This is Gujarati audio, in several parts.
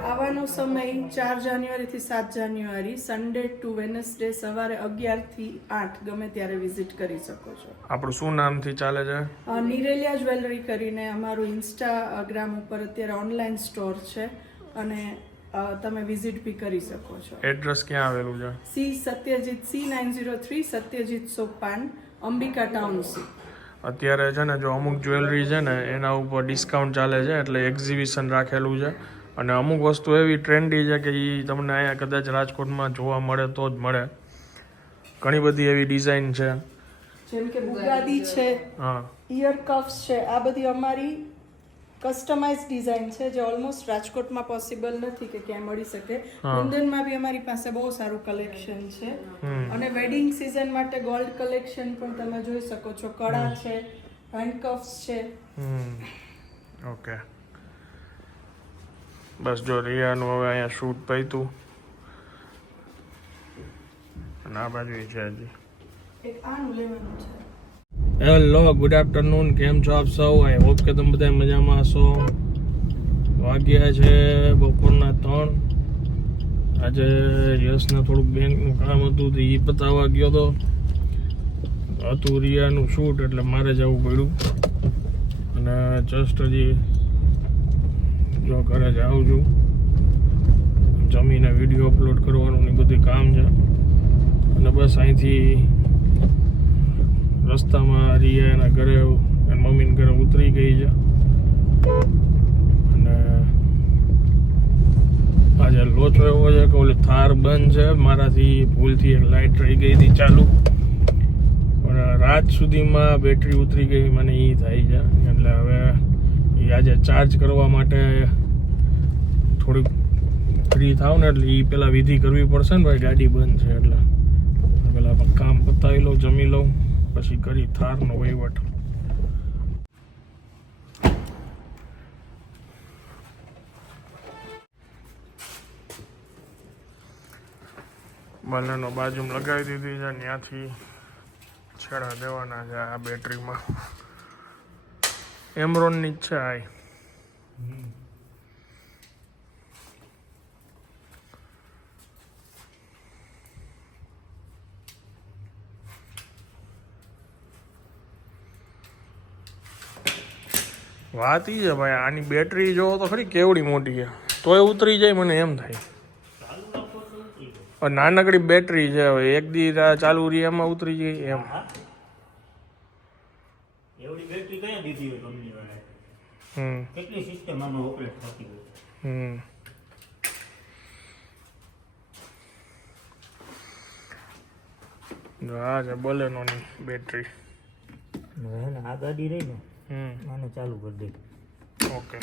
આવવાનો સમય 4 જાન્યુઆરીથી 7 જાન્યુઆરી સન્ડે ટુ વેનસડે સવારે 11 થી 8 ગમે ત્યારે વિઝિટ કરી શકો છો. આપણું શું નામથી ચાલે છે? નિરેલિયા જ્વેલરી કરીને અમારું ઇન્સ્ટાગ્રામ ઉપર અત્યારે ઓનલાઈન સ્ટોર છે અને તમે વિઝિટ બી કરી શકો છો. એડ્રેસ ક્યાં આવેલું છે? Satyajit C903 Satyajit Sopan, Ambika township. અત્યારે છે ને જો અમુક જ્વેલરી છે ને એના ઉપર ડિસ્કાઉન્ટ ચાલે છે એટલે એક્ઝિબિશન રાખેલું છે અને અમુક વસ્તુ એવી ટ્રેન્ડી છે કે એ તમને અહીંયા કદાચ રાજકોટમાં જોવા મળે તો જ મળે. ઘણી બધી એવી ડિઝાઇન છે જેમ કે બુગાદી છે, હા, ઇયર કફ્સ છે. આ બધી અમારી કસ્ટમાઇઝ ડિઝાઇન છે જે ઓલમોસ્ટ રાજકોટમાં પોસિબલ નથી કે ક્યાંય મળી શકે. કુંદનમાં બી અમારી પાસે બહુ સારું કલેક્શન છે અને વેડિંગ સિઝન માટે ગોલ્ડ કલેક્શન પણ તમે જોઈ શકો છો. કડા છે, હેન્ડકફ્સ છે. ઓકે, બસ જો રિયાનું હવે અહીંયા શૂટ પૈતું અને આ બાજુ છે હજી એક આનું લેવાનું છે. Hello, good afternoon. કેમ છો આપ સૌ? આઈ હોપ કે તમે બધા મજામાં હશો. વાગ્યા છે બપોરના 3. આજે યશને થોડુંક બેંકનું કામ હતું તો એ પતાવવા ગયો હતો. હતું રિયાનું શૂટ એટલે મારે જવું પડ્યું અને જસ્ટ હજી જો ઘરે જ આવું છું. જમીને વિડીયો અપલોડ કરવાનું ને બધું કામ છે અને બસ અહીંથી રસ્તામાં રિયા એના ઘરે એના મમ્મીના ઘરે ઉતરી ગઈ છે અને આજે લોચો એવો છે કે ઓલી થાર બંધ છે. મારાથી ભૂલથી એક લાઇટ રહી ગઈ હતી ચાલુ પણ રાત સુધીમાં બેટરી ઉતરી ગઈ મને એ થાય છે એટલે હવે એ આજે ચાર્જ કરવા માટે થોડીક ફ્રી થાવ ને એટલે એ પેલા વિધિ કરવી પડશે ને ભાઈ, ગાડી બંધ છે એટલે પેલા કામ પતાવી લઉં, જમી લઉં, પછી કરી થારનો વહીવટ. બંનેનો બાજુમાં લગાવી દીધી છે. ત્યાંથી છેડા દેવાના છે આ બેટરીમાં. એમરોનની જ છે આ. વાત ઈ છે ભાઈ, આની બેટરી જોવો તો ખરી કેવડી મોટી છે તોય ઉતરી જાય મને એમ થાય. નાનકડી બેટરી છે, હવે એક દી ચાલુ રહી એમાં ઉતરી જાય એમ. એવડી બેટરી કયા દીધી હોય કંપની વાળાએ? કેટલી સિસ્ટમ આમાં ઓપરેટ થતી હોય. આ છે બોલેનોની બેટરી. આ ગાડી રહી ને આને ચાલુ કરી દે. ઓકે,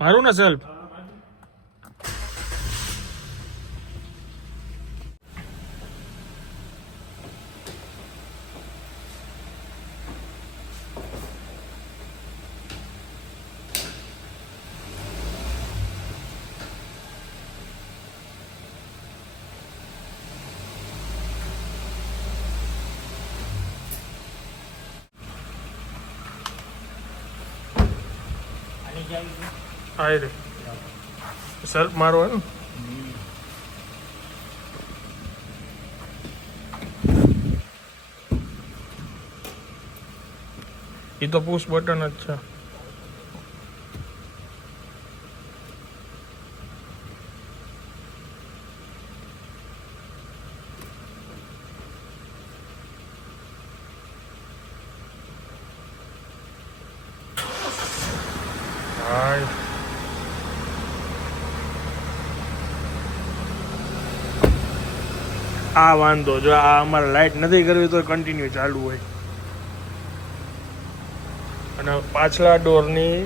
મારું ને સેલ્ફ આઈ રે સેલ્ફ મારો હે ને. એ તો પુશ બટન જ છે. હાય આ વાંધો જો આ અમારે લાઈટ નથી કરવી તો કન્ટિન્યુ ચાલુ હોય અને પાછલા ડોરની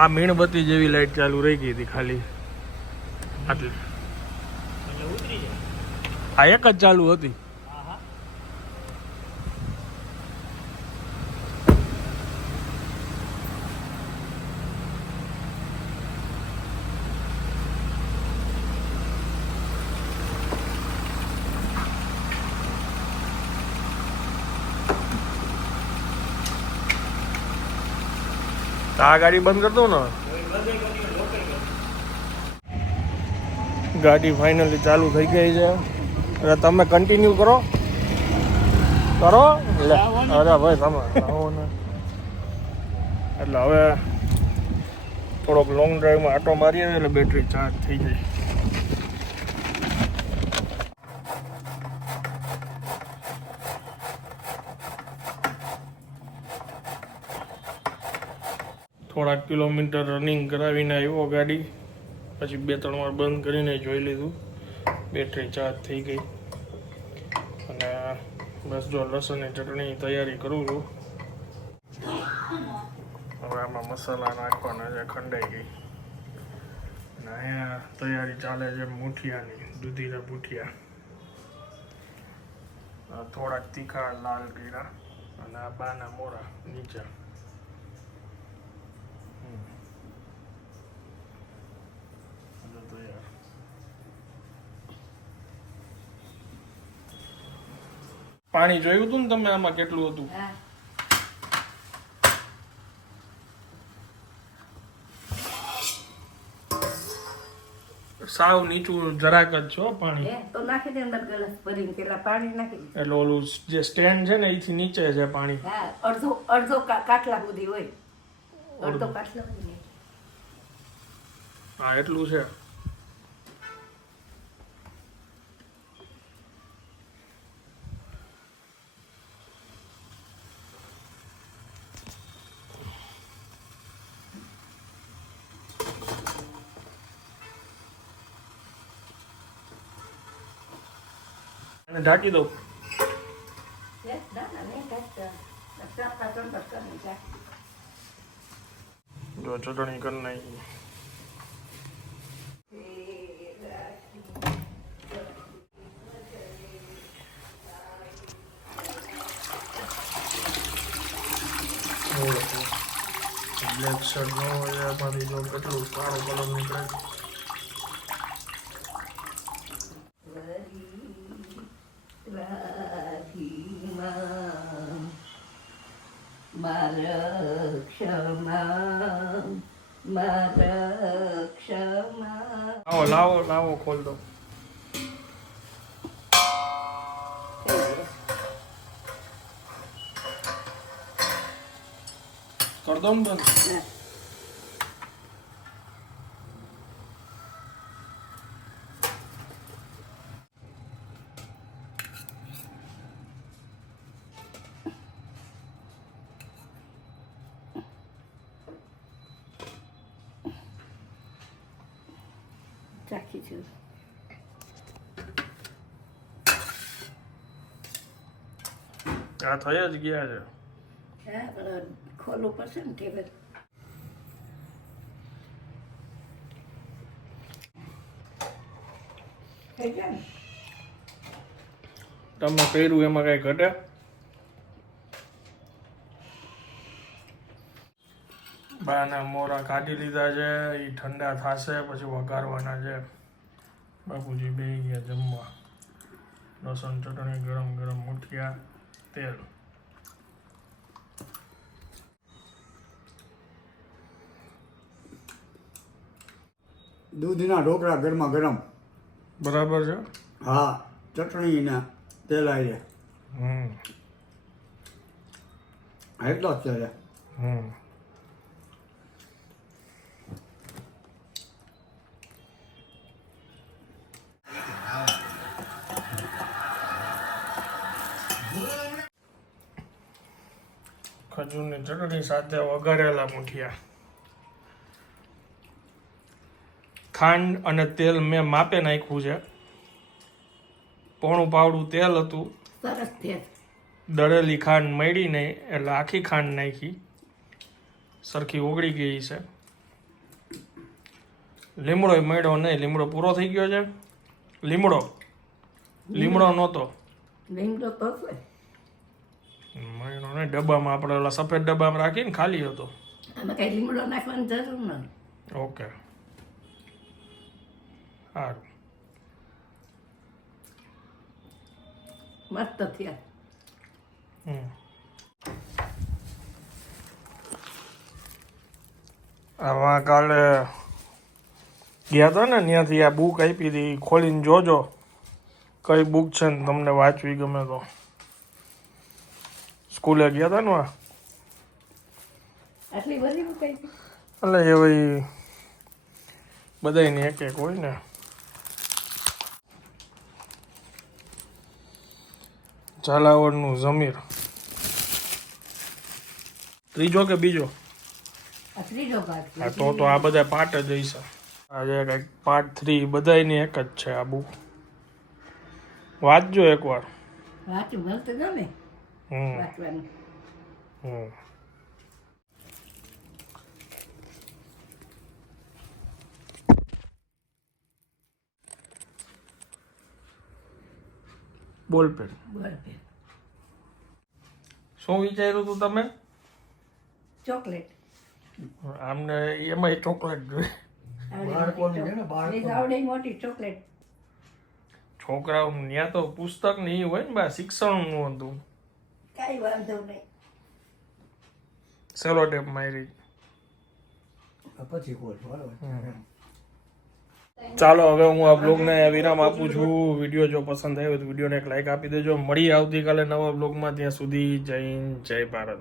આ મીણબત્તી જેવી લાઈટ ચાલુ રહી ગઈ હતી ખાલી આટલી. એટલે ઉતરી જાય. આ એક જ ચાલુ હતી. હા હા. તો આ ગાડી બંધ કરી દો ને. ગાડી ફાઇનલી ચાલુ થઈ ગઈ છે. એટલે તમે કન્ટિન્યુ કરો લે. અરે ભાઈ તમે આવો ને. એટલે હવે થોડોક લોંગ ડ્રાઈવમાં આટો મારીએ એટલે બેટરી ચાર્જ થઈ જાય. થોડાક કિલોમીટર રનિંગ કરાવીને આવ્યો ગાડી. પછી 2-3 વાર બંધ કરીને જોઈ લીધું, બેટરી ચાર્જ થઈ ગઈ. અને બસ જો લસણની ચટણી તૈયારી કરું છું. હવે આમાં મસાલા નાખવાના છે, ખંડાઈ ગઈ. અને અહીંયા તૈયારી ચાલે છે મુઠિયાની, દૂધીના મુઠિયા. થોડાક તીખા લાલ કર્યા અને આ બાના મોરા નીચે. પાણી જોયું હતું ને તમે આમાં કેટલું હતું? સાવ નીચું જરાક જ છો પાણી. તો નાખી દે અંદર ગ્લાસ ભરીને પેલા પાણી નાખી દે. એટલે ઓલું જે સ્ટેન્ડ છે ને એથી નીચે છે પાણી. હા, અડધો કાટલા સુધી હોય. અડધો કાટલા સુધી. હા એટલું છે. અને ઢાંકી દઉં. જો ચટણી કરી નાખી. બ્લેક શર્ટ ન હોય એમાંથી જો કેટલું કાળો કલર નીકળે. લાવો લાવો ખોલ દો. કર દો ને બંધ. ચાખી છું. આ થઈ જ ગયા છે. હા, પણ ખોલવું પડશે ને ટેબલ. થઈ ગયા ને? તમે કર્યું એમાં કઈ ઘટે? બાના મોરા કાઢી લીધા છે, એ ઠંડા થશે પછી વઘારવાના છે. બાપુજી બેસી ગયા જમવા. લસણ ચટણી, ગરમ ગરમ મુઠિયા, તેલ. દૂધના ઢોકળા ગરમા ગરમ. બરાબર છે. હા, ચટણી ને તેલ આવી એટલો જ છે. ખજૂરની ચટણી સાથે વઘારેલા મુઠિયા. ખાંડ અને તેલ મેં માપે નાખ્યું છે. પોણું પાવડું તેલ હતું. સરસ તેલ. દળેલી ખાંડ મળી નહીં એટલે આખી ખાંડ નાખી. સરખી ઓગળી ગઈ છે. લીમડો મળ્યો નહીં, લીમડો પૂરો થઈ ગયો છે. લીમડો નહોતો લીમડો તો છે. મળ્યો નહીં. ડબ્બામાં આપણે ઓલા સફેદ ડબ્બામાં રાખીને ખાલી હતો. આમાં કઈ લીમડો નાખવાની જરૂર નથી. ઓકે સારું. મસ્ત થયા. આમાં કાલે ગયા હતા ને ત્યાંથી આ બુક આપી હતી, ખોલીને જોજો કઈ બુક છે ને તમને વાંચવી ગમે તો. સ્કૂલે ગયા હતા ને આટલી બધી કઈ એટલે એ ભાઈ બધાની એક એક હોય ને. ઝાલાવાડનું ઝમીર ત્રીજો કે બીજો? આ ત્રીજો ભાગ છે. હા તો આ બધા પાર્ટ જ હશે. આજે કંઈક પાર્ટ 3 બધાયની એક જ છે આ બુક. વાંચજો એકવાર. વાંચું મને તો ગમે હમ વાંચવાનું. હમ બોલપેન. બરાબર. શું વિચાર્યું હતું તમે? ચોકલેટ આમને એમાં ચોકલેટ જોઈએ. બાળકોને છે ને, બાળકોને. આવડે મોટી ચોકલેટ. છોકરાઓ ત્યાં તો પુસ્તક ને ઈ હોય ને બા શિક્ષણનું હતું. કઈ વાંધો નહીં. સેલો ટેપ મારી. પછી ખોલ બરાબર. ચાલો હવે હું આ બ્લોગને વિરામ આપું છું. વિડીયો જો પસંદ આવ્યો તો વિડીયોને એક લાઈક આપી દેજો. મળીએ આવતીકાલે નવા બ્લોગમાં. ત્યાં સુધી જય હિન્દ, જય ભારત.